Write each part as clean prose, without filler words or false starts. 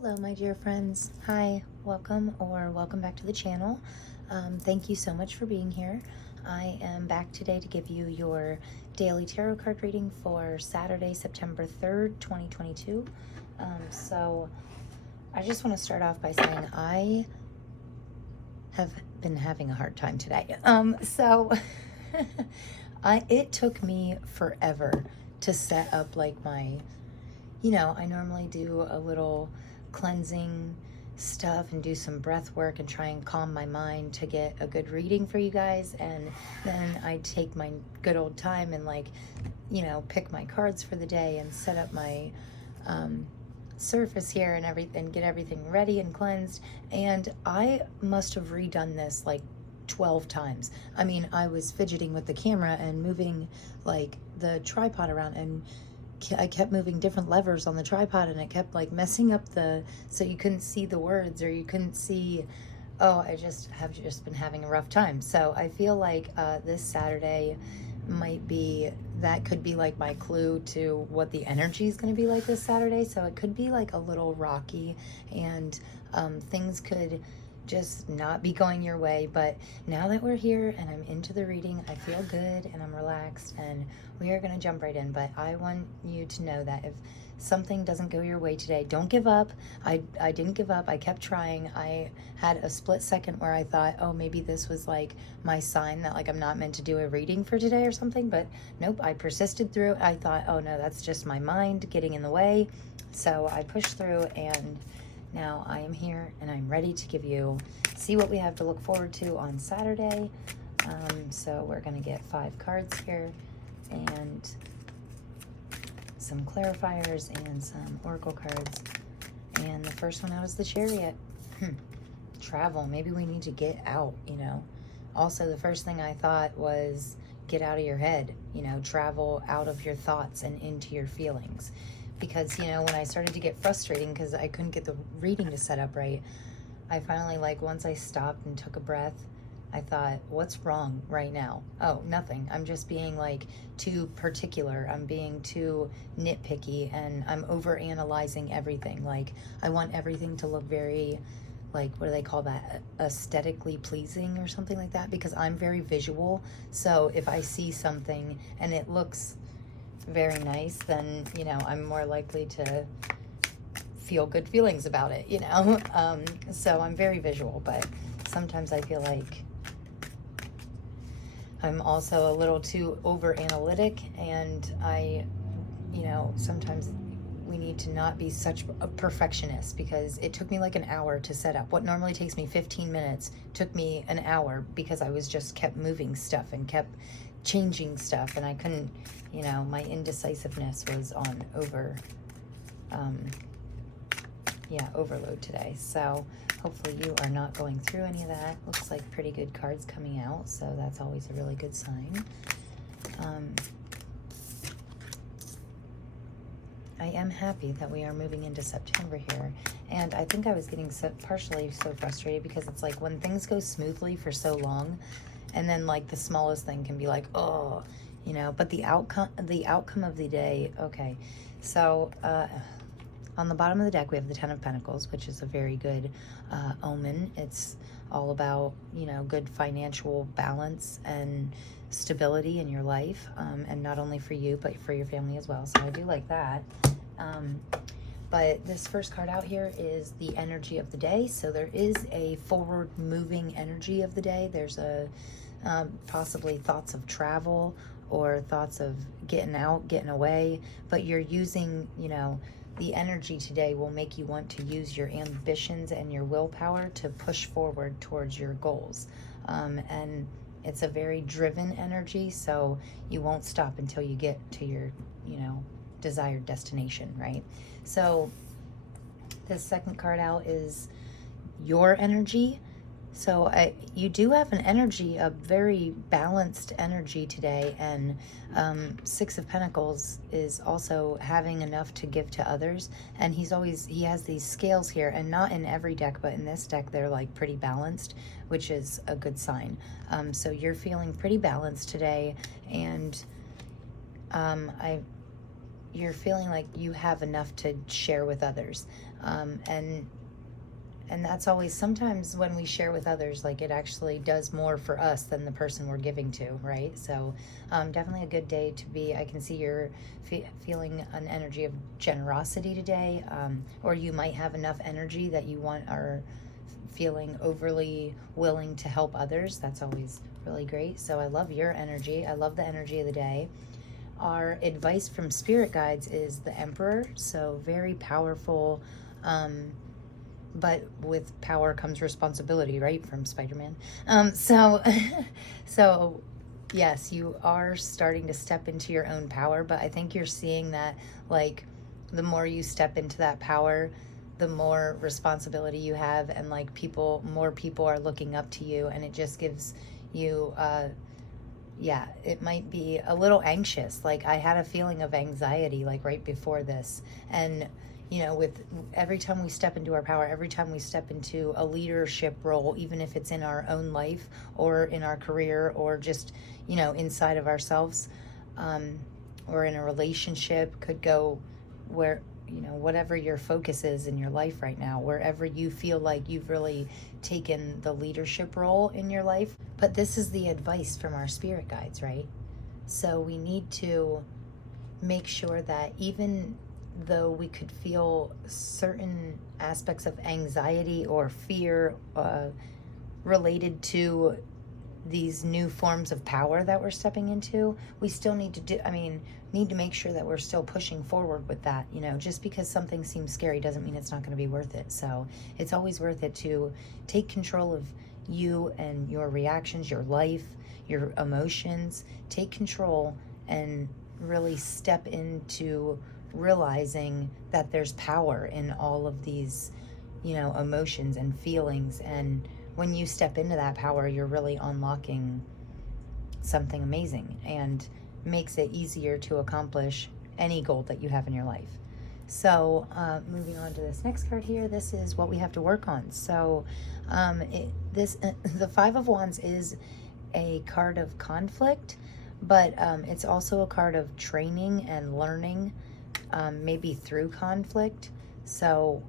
Hello, my dear friends. Hi, welcome or welcome back to the channel. Thank you so much for being here. I am back today to give you your daily tarot card reading for Saturday, September 3rd, 2022. So I just want to start off by saying I have been having a hard time today. It took me forever to set up like my, I normally do a little cleansing stuff and do some breath work and try and calm my mind to get a good reading for you guys, and then I take my good old time and pick my cards for the day and set up my surface here and everything, get everything ready and cleansed. And I must have redone this like 12 times. I mean, I was fidgeting with the camera and moving like the tripod around, and I kept moving different levers on the tripod, and it kept like messing up so you couldn't see the words, or you couldn't see. Oh, I just have been having a rough time. So I feel like this Saturday could be like my clue to what the energy is going to be like this Saturday. So it could be like a little rocky, and things could just not be going your way. But now that we're here and I'm into the reading, I feel good and I'm relaxed, and we are going to jump right in. But I want you to know that if something doesn't go your way today, don't give up. I didn't give up. I kept trying. I had a split second where I thought, oh, maybe this was like my sign that like I'm not meant to do a reading for today or something. But nope, I persisted through. I thought, oh no, that's just my mind getting in the way. So I pushed through, and now I am here and I'm ready to see what we have to look forward to on Saturday. So we're going to get 5 cards here, and some clarifiers and some oracle cards. And the first one out is the Chariot. Travel. Maybe we need to get out, Also, the first thing I thought was get out of your head, travel out of your thoughts and into your feelings. Because, when I started to get frustrating because I couldn't get the reading to set up right, I finally, once I stopped and took a breath, I thought, what's wrong right now? Oh, nothing. I'm just being, too particular. I'm being too nitpicky, and I'm over-analyzing everything. I want everything to look very, what do they call that? Aesthetically pleasing or something like that, because I'm very visual. So if I see something and it looks very nice, then I'm more likely to feel good feelings about it. So I'm very visual, but sometimes I feel like I'm also a little too over analytic, and sometimes we need to not be such a perfectionist, because it took me like an hour to set up. What normally takes me 15 minutes took me an hour, because I was just kept moving stuff and kept changing stuff, and I couldn't, my indecisiveness was on overload today. So hopefully you are not going through any of that. Looks like pretty good cards coming out, so that's always a really good sign. I am happy that we are moving into September here, and I think I was getting partially so frustrated because it's like when things go smoothly for so long, and then the smallest thing can be like, oh, but the outcome of the day. Okay, so on the bottom of the deck we have the 10 of Pentacles, which is a very good omen. It's all about good financial balance and stability in your life, and not only for you but for your family as well. So I do like that. But this first card out here is the energy of the day. So there is a forward moving energy of the day. There's a possibly thoughts of travel or thoughts of getting out, getting away, but you're using, the energy today will make you want to use your ambitions and your willpower to push forward towards your goals. And it's a very driven energy, so you won't stop until you get to your, desired destination, right? So the second card out is your energy. So you do have an energy, a very balanced energy today, and 6 of Pentacles is also having enough to give to others, and he has these scales here, and not in every deck, but in this deck they're pretty balanced, which is a good sign. So you're feeling pretty balanced today, and you're feeling like you have enough to share with others. And that's always, sometimes when we share with others, like, it actually does more for us than the person we're giving to, right? So definitely a good day to be, I can see you're feeling an energy of generosity today, or you might have enough energy that you are feeling overly willing to help others. That's always really great. So I love your energy. I love the energy of the day. Our advice from spirit guides is the Emperor, so very powerful, but with power comes responsibility, right? From Spider-Man. So yes, you are starting to step into your own power, but I think you're seeing that, like, the more you step into that power, the more responsibility you have, and like more people are looking up to you, and it just gives you, yeah, it might be a little anxious. Like, I had a feeling of anxiety, like, right before this, and with every time we step into our power, every time we step into a leadership role, even if it's in our own life or in our career or just, inside of ourselves, or in a relationship, could go where, whatever your focus is in your life right now, wherever you feel like you've really taken the leadership role in your life. But this is the advice from our spirit guides, right? So we need to make sure that even though we could feel certain aspects of anxiety or fear related to these new forms of power that we're stepping into, we still need to make sure that we're still pushing forward with that. Just because something seems scary doesn't mean it's not going to be worth it. So it's always worth it to take control of you and your reactions, your life, your emotions. Take control and really step into realizing that there's power in all of these, emotions and feelings. And when you step into that power, you're really unlocking something amazing and makes it easier to accomplish any goal that you have in your life. So moving on to this next card here, this is what we have to work on. So the Five of Wands is a card of conflict, but it's also a card of training and learning, maybe through conflict. So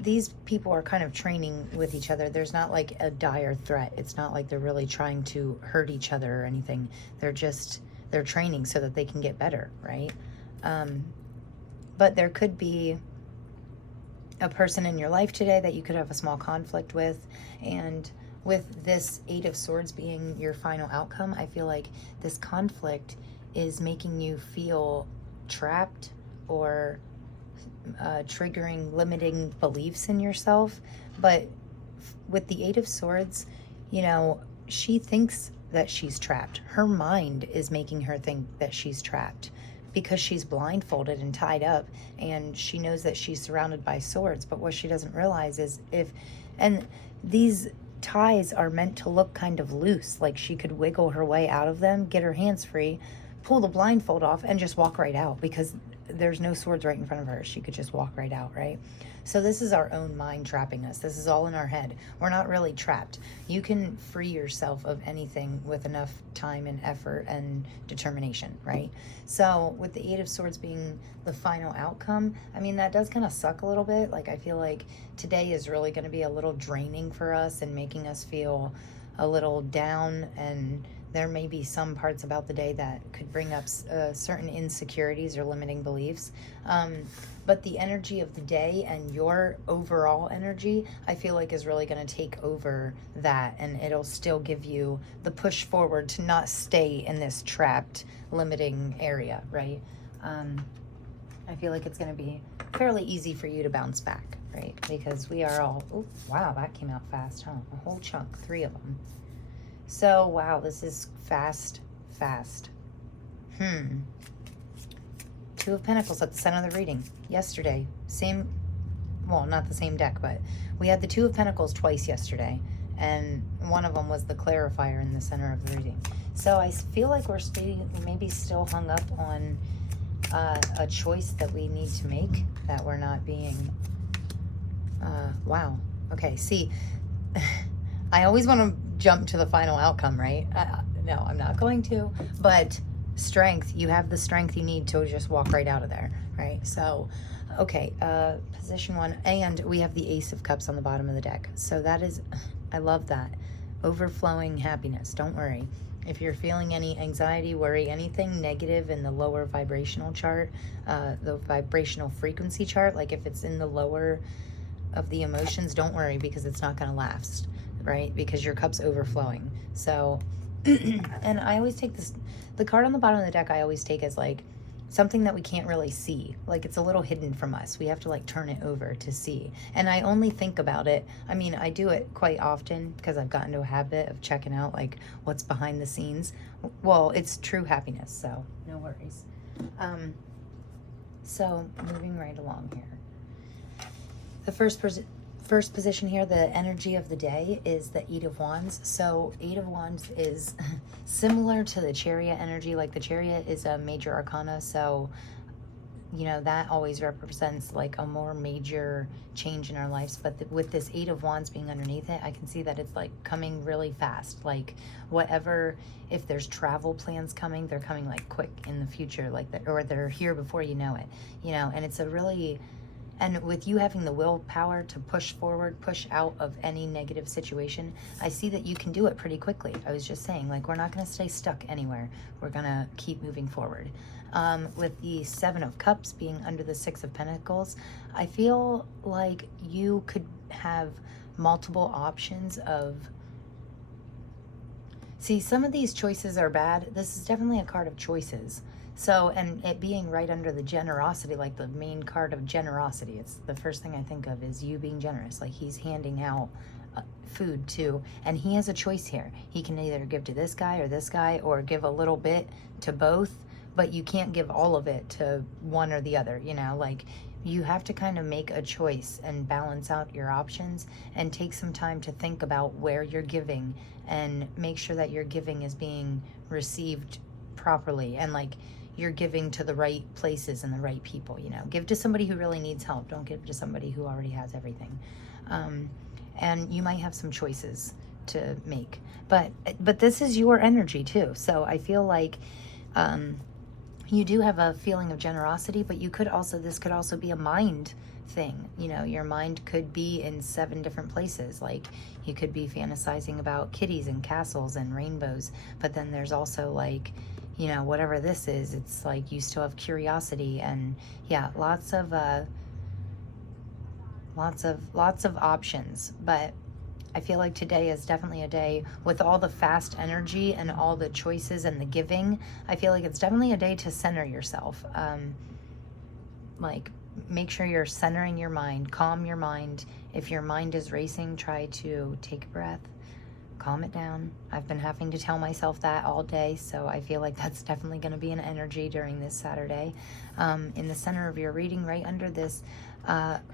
these people are kind of training with each other. There's not like a dire threat. It's not like they're really trying to hurt each other or anything. They're training so that they can get better, right? But there could be a person in your life today that you could have a small conflict with. And with this Eight of Swords being your final outcome, I feel like this conflict is making you feel trapped or triggering limiting beliefs in yourself. But with the Eight of Swords, she thinks that she's trapped. Her mind is making her think that she's trapped because she's blindfolded and tied up, and she knows that she's surrounded by swords. But what she doesn't realize is and these ties are meant to look kind of loose, like she could wiggle her way out of them, get her hands free, pull the blindfold off, and just walk right out because there's no swords right in front of her. She could just walk right out, right? So this is our own mind trapping us. This is all in our head. We're not really trapped. You can free yourself of anything with enough time and effort and determination, right? So with the Eight of Swords being the final outcome, that does kind of suck a little bit. Like, I feel like today is really going to be a little draining for us and making us feel a little down, and there may be some parts about the day that could bring up certain insecurities or limiting beliefs. But the energy of the day and your overall energy, I feel like, is really going to take over that, and it'll still give you the push forward to not stay in this trapped, limiting area, right? I feel like it's going to be fairly easy for you to bounce back, right? Because we are all, oh, wow, that came out fast, huh? A whole chunk, 3 of them. So, wow, this is fast. Two of Pentacles at the center of the reading. Yesterday, not the same deck, but we had the Two of Pentacles twice yesterday, and one of them was the clarifier in the center of the reading. So I feel like we're maybe still hung up on a choice that we need to make, that we're not being, wow. Okay, see, I always want to jump to the final outcome, right? No, I'm not going to, but strength. You have the strength you need to just walk right out of there, right? So, okay, position 1. And we have the Ace of Cups on the bottom of the deck. So that is, I love that. Overflowing happiness. Don't worry. If you're feeling any anxiety, worry, anything negative in the lower vibrational chart, the vibrational frequency chart, like if it's in the lower of the emotions, don't worry, because it's not going to last, right? Because your cup's overflowing. So, and I always take this, the card on the bottom of the deck I always take as like something that we can't really see. Like it's a little hidden from us. We have to like turn it over to see. And I only think about it. I mean, I do it quite often because I've gotten to a habit of checking out like what's behind the scenes. Well, it's true happiness, so no worries. So moving right along here. The first position here, the energy of the day is the Eight of Wands. So Eight of Wands is similar to the Chariot energy. Like the Chariot is a major arcana, so you know that always represents like a more major change in our lives. But with this Eight of Wands being underneath it, I can see that it's like coming really fast. Like whatever, if there's travel plans coming, they're coming like quick in the future, like that, or they're here before you know it. You know, and it's a really, and with you having the willpower to push forward, push out of any negative situation, I see that you can do it pretty quickly. I was just saying, like, we're not going to stay stuck anywhere. We're going to keep moving forward. With the Seven of Cups being under the Six of Pentacles, I feel like you could have multiple options of... See, some of these choices are bad. This is definitely a card of choices. So, and it being right under the generosity, like the main card of generosity, it's the first thing I think of is you being generous. Like he's handing out food too, and he has a choice here. He can either give to this guy, or give a little bit to both, but you can't give all of it to one or the other, you know, like you have to kind of make a choice and balance out your options and take some time to think about where you're giving and make sure that your giving is being received properly and like you're giving to the right places and the right people, you know. Give to somebody who really needs help. Don't give to somebody who already has everything. And you might have some choices to make. But this is your energy too. So I feel like you do have a feeling of generosity, but you could also, this could also be a mind thing. You know, your mind could be in 7 different places. Like you could be fantasizing about kitties and castles and rainbows, but then there's also like, you know, whatever this is, it's like you still have curiosity and yeah, lots of options. But I feel like today is definitely a day with all the fast energy and all the choices and the giving. I feel like it's definitely a day to center yourself. Like make sure you're centering your mind, calm your mind. If your mind is racing, try to take a breath, calm it down. I've been having to tell myself that all day, so I feel like that's definitely going to be an energy during this Saturday. In the center of your reading, right under this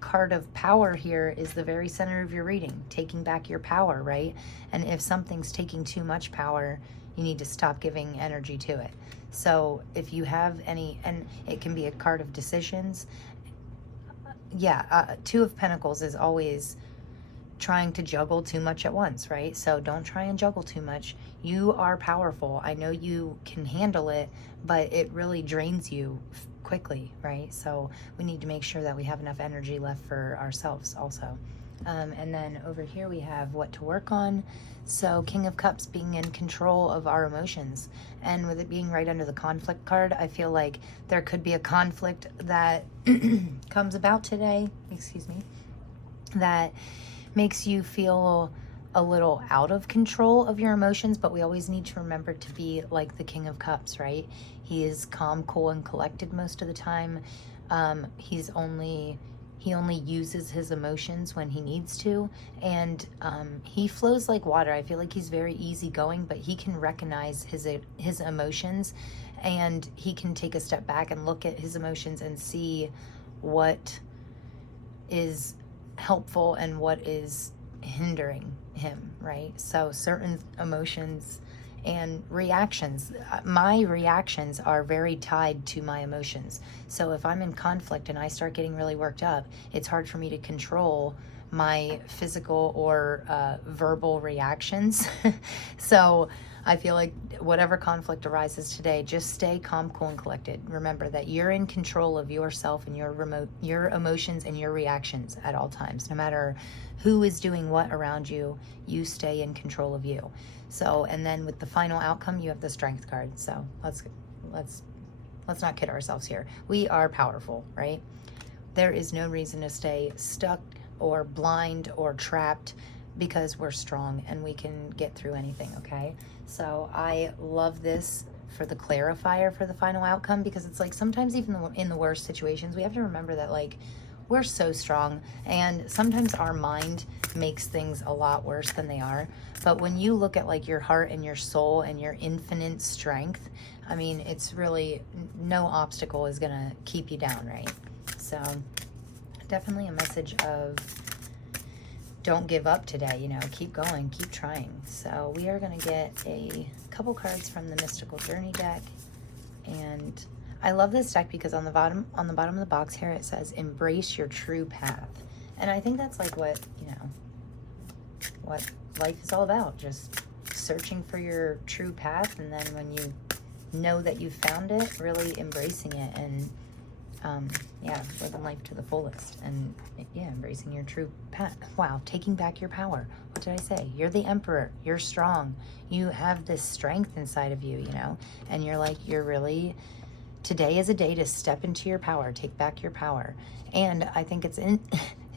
card of power here, is the very center of your reading, taking back your power, right? And if something's taking too much power, you need to stop giving energy to it. So if you have any, and it can be a card of decisions. Yeah, Two of Pentacles is always trying to juggle too much at once, right? So don't try and juggle too much. You are powerful. I know you can handle it, but it really drains you quickly, right? So we need to make sure that we have enough energy left for ourselves also. And then over here we have what to work on. So King of Cups, being in control of our emotions. And with it being right under the conflict card, I feel like there could be a conflict that comes about today, excuse me, that makes you feel a little out of control of your emotions, but we always need to remember to be like the King of Cups, right? He is calm, cool, and collected most of the time. He only uses his emotions when he needs to, and he flows like water. I feel like he's very easygoing, but he can recognize his emotions, and he can take a step back and look at his emotions and see what is helpful and what is hindering him, right? So certain emotions and reactions, my reactions are very tied to my emotions. So if I'm in conflict and I start getting really worked up, it's hard for me to control my physical or verbal reactions. So I feel like whatever conflict arises today, just stay calm, cool, and collected. Remember that you're in control of yourself and your emotions and your reactions at all times. No matter who is doing what around you, you stay in control of you. So, and then with the final outcome, you have the Strength card. So let's not kid ourselves here. We are powerful, right? There is no reason to stay stuck or blind or trapped, because we're strong and we can get through anything, okay? So I love this for the clarifier for the final outcome, because it's like sometimes even in the worst situations, we have to remember that like we're so strong, and sometimes our mind makes things a lot worse than they are. But when you look at like your heart and your soul and your infinite strength, I mean, it's really, no obstacle is gonna keep you down, right? So definitely a message of don't give up today, you know, keep going, keep trying. So we are going to get a couple cards from the Mystical Journey deck. And I love this deck because on the bottom of the box here, it says, embrace your true path. And I think that's like what, you know, what life is all about, just searching for your true path. And then when you know that you found it, really embracing it and yeah, living life to the fullest, and yeah, embracing your true path. Wow, taking back your power. What did I say? You're the emperor. You're strong. You have this strength inside of you, you know, and you're like, you're really, today is a day to step into your power, take back your power. And I think it's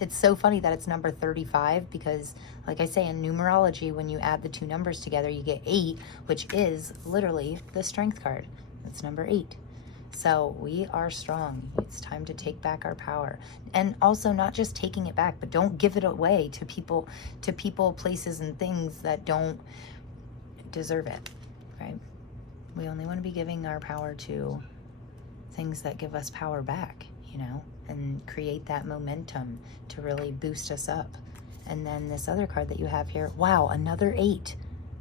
so funny that it's number 35, because like I say, in numerology, when you add the two numbers together, you get 8, which is literally the Strength card. That's number 8. So we are strong. It's time to take back our power. And also not just taking it back, but don't give it away to people, places, and things that don't deserve it, right? We only want to be giving our power to things that give us power back, you know, and create that momentum to really boost us up. And then this other card that you have here, wow, another 8.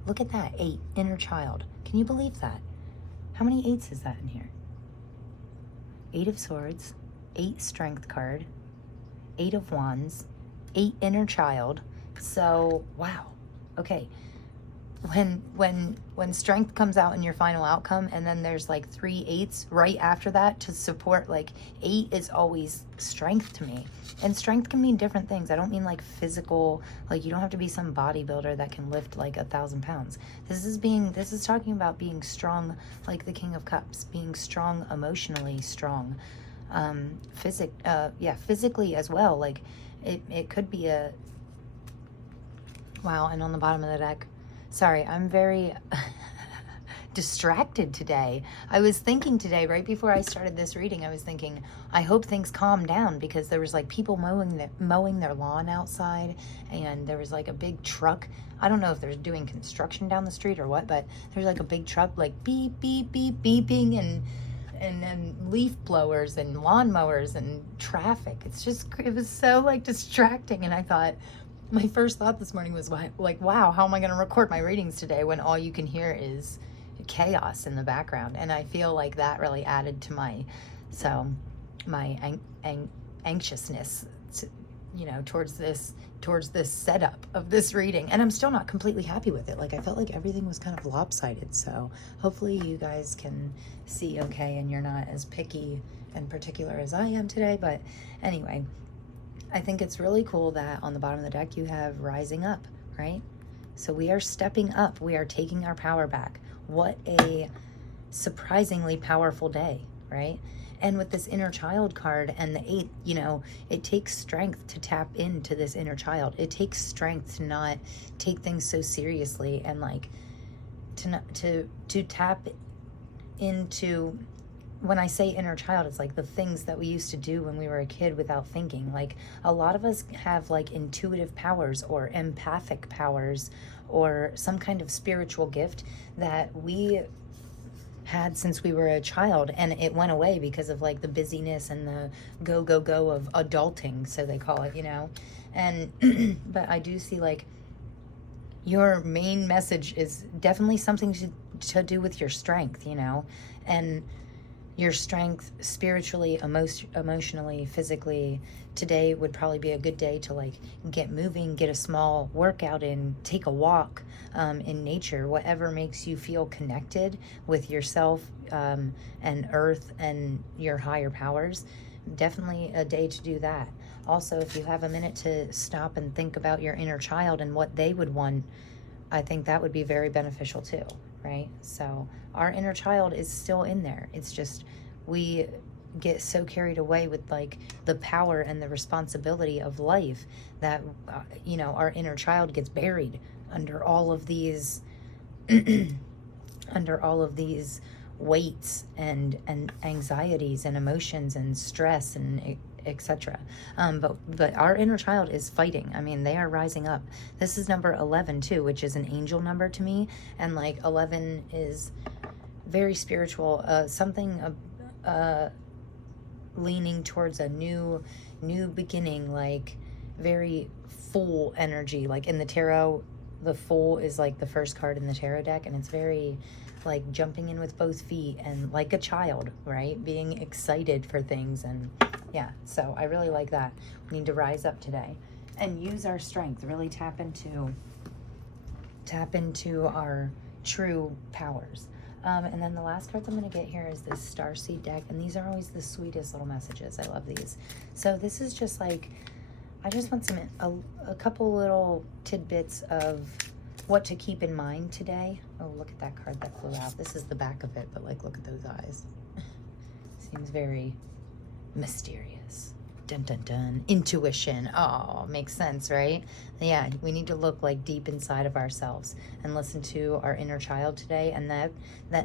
Look at that, 8, inner child. Can you believe that? How many 8s is that in here? 8 of Swords, 8 Strength card, 8 of Wands, 8 inner child. So, wow. Okay. When Strength comes out in your final outcome, and then there's like 3 8s right after that to support, like 8 is always strength to me. And strength can mean different things. I don't mean like physical, like you don't have to be some bodybuilder that can lift like 1,000 pounds. This is talking about being strong, like the King of Cups, being strong, emotionally strong, physically as well. Like it could be a, wow. And on the bottom of the deck, sorry, I'm very distracted today. I was thinking today, right before I started this reading, I was thinking, I hope things calm down, because there was like people mowing their lawn outside, and there was like a big truck. I don't know if they're doing construction down the street or what, but there's like a big truck like beep, beep, beep, beeping, and leaf blowers and lawnmowers and traffic. It was so like distracting. And I thought, my first thought this morning was like, wow, how am I going to record my readings today when all you can hear is chaos in the background? And I feel like that really added to my anxiousness, you know, towards this setup of this reading. And I'm still not completely happy with it. Like, I felt like everything was kind of lopsided. So hopefully you guys can see okay, and you're not as picky and particular as I am today. But anyway, I think it's really cool that on the bottom of the deck you have rising up, right? So we are stepping up. We are taking our power back. What a surprisingly powerful day, right? And with this inner child card and the 8, you know, it takes strength to tap into this inner child. It takes strength to not take things so seriously, and like to tap into, when I say inner child, it's like the things that we used to do when we were a kid without thinking. Like a lot of us have like intuitive powers or empathic powers or some kind of spiritual gift that we had since we were a child, and it went away because of like the busyness and the go of adulting, so they call it, you know. And but I do see like your main message is definitely something to do with your strength, you know. And your strength spiritually, emotionally, physically. Today would probably be a good day to like get moving, get a small workout in, take a walk in nature, whatever makes you feel connected with yourself and earth and your higher powers. Definitely a day to do that. Also, if you have a minute to stop and think about your inner child and what they would want, I think that would be very beneficial too, right? So our inner child is still in there. It's just we get so carried away with like the power and the responsibility of life that you know, our inner child gets buried under all of these under all of these weights and anxieties and emotions and stress and etc. But our inner child is fighting. I mean, they are rising up. This is number 11 too, which is an angel number to me, and like 11 is very spiritual, something leaning towards a new beginning, like very full energy. Like in the tarot, the Fool is like the first card in the tarot deck, and it's very like jumping in with both feet and like a child, right? Being excited for things. And yeah, so I really like that. We need to rise up today and use our strength, really tap into our true powers. And then the last cards I'm going to get here is this Starseed deck, and these are always the sweetest little messages. I love these. So this is just like, I just want a couple little tidbits of what to keep in mind today. Oh, look at that card that flew out. This is the back of it, but like, look at those eyes. Seems very mysterious. Dun dun dun. Intuition. Oh, makes sense, right? Yeah, we need to look like deep inside of ourselves and listen to our inner child today. And that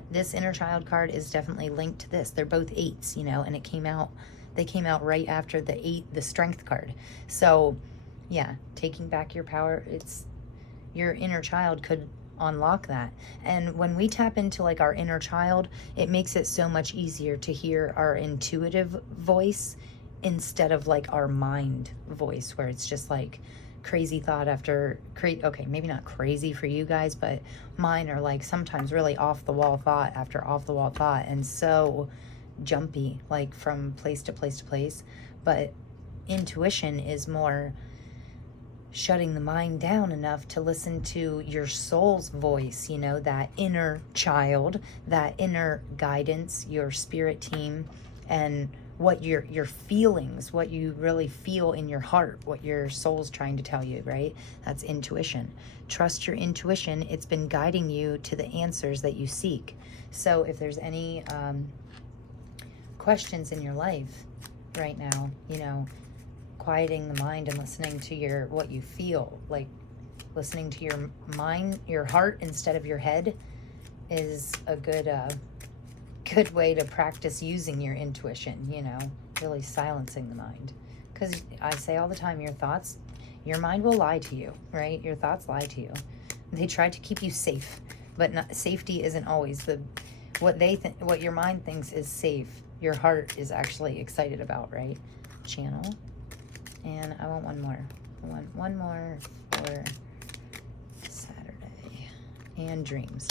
this inner child card is definitely linked to this. They're both 8s, you know, and they came out right after the strength card. So yeah, taking back your power, it's your inner child could unlock that. And when we tap into like our inner child, it makes it so much easier to hear our intuitive voice instead of like our mind voice, where it's just like crazy thought after okay, maybe not crazy for you guys, but mine are like sometimes really off the wall thought after off the wall thought, and so jumpy, like from place to place to place. But intuition is more shutting the mind down enough to listen to your soul's voice, you know, that inner child, that inner guidance, your spirit team, and what your feelings, what you really feel in your heart, what your soul's trying to tell you, right? That's intuition. Trust your intuition. It's been guiding you to the answers that you seek. So if there's any questions in your life right now, you know, quieting the mind and listening to what you feel, like listening to your mind, your heart instead of your head, is a good way to practice using your intuition, you know, really silencing the mind. Because I say all the time, your mind will lie to you, right? Your thoughts lie to you. They try to keep you safe, but safety isn't always what your mind thinks is safe. Your heart is actually excited about, right? Channel. And I want one more. I want one more for Saturday. And dreams.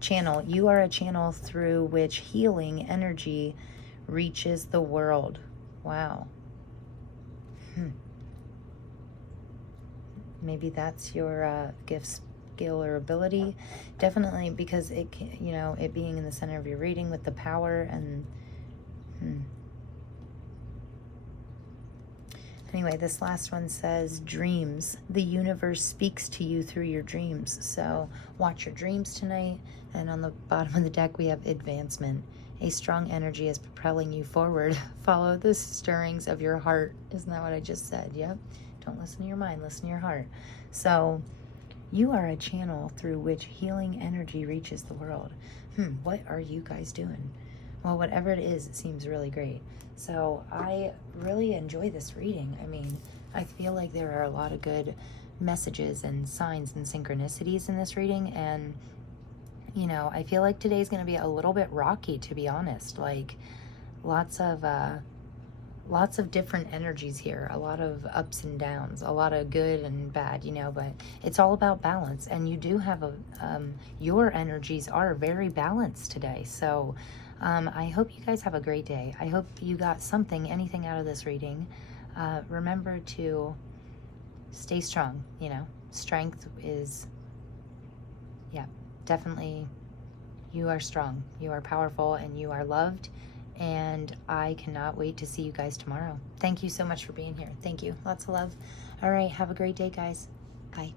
Channel. You are a channel through which healing energy reaches the world. Wow. Maybe that's your gift, skill, or ability. Definitely, because it being in the center of your reading with the power and Anyway, this last one says dreams. The universe speaks to you through your dreams. So watch your dreams tonight. And on the bottom of the deck, we have advancement. A strong energy is propelling you forward. Follow the stirrings of your heart. Isn't that what I just said? Yep. Don't listen to your mind, listen to your heart. So you are a channel through which healing energy reaches the world. What are you guys doing? Well, whatever it is, it seems really great. So I really enjoy this reading. I mean, I feel like there are a lot of good messages and signs and synchronicities in this reading. And, you know, I feel like today's going to be a little bit rocky, to be honest. Like lots of different energies here, a lot of ups and downs, a lot of good and bad, you know, but it's all about balance. And you do have your energies are very balanced today. So I hope you guys have a great day. I hope you got something, anything out of this reading. Remember to stay strong, you know. Strength is, yeah, definitely, you are strong. You are powerful and you are loved. And I cannot wait to see you guys tomorrow. Thank you so much for being here. Thank you. Lots of love. All right. Have a great day, guys. Bye.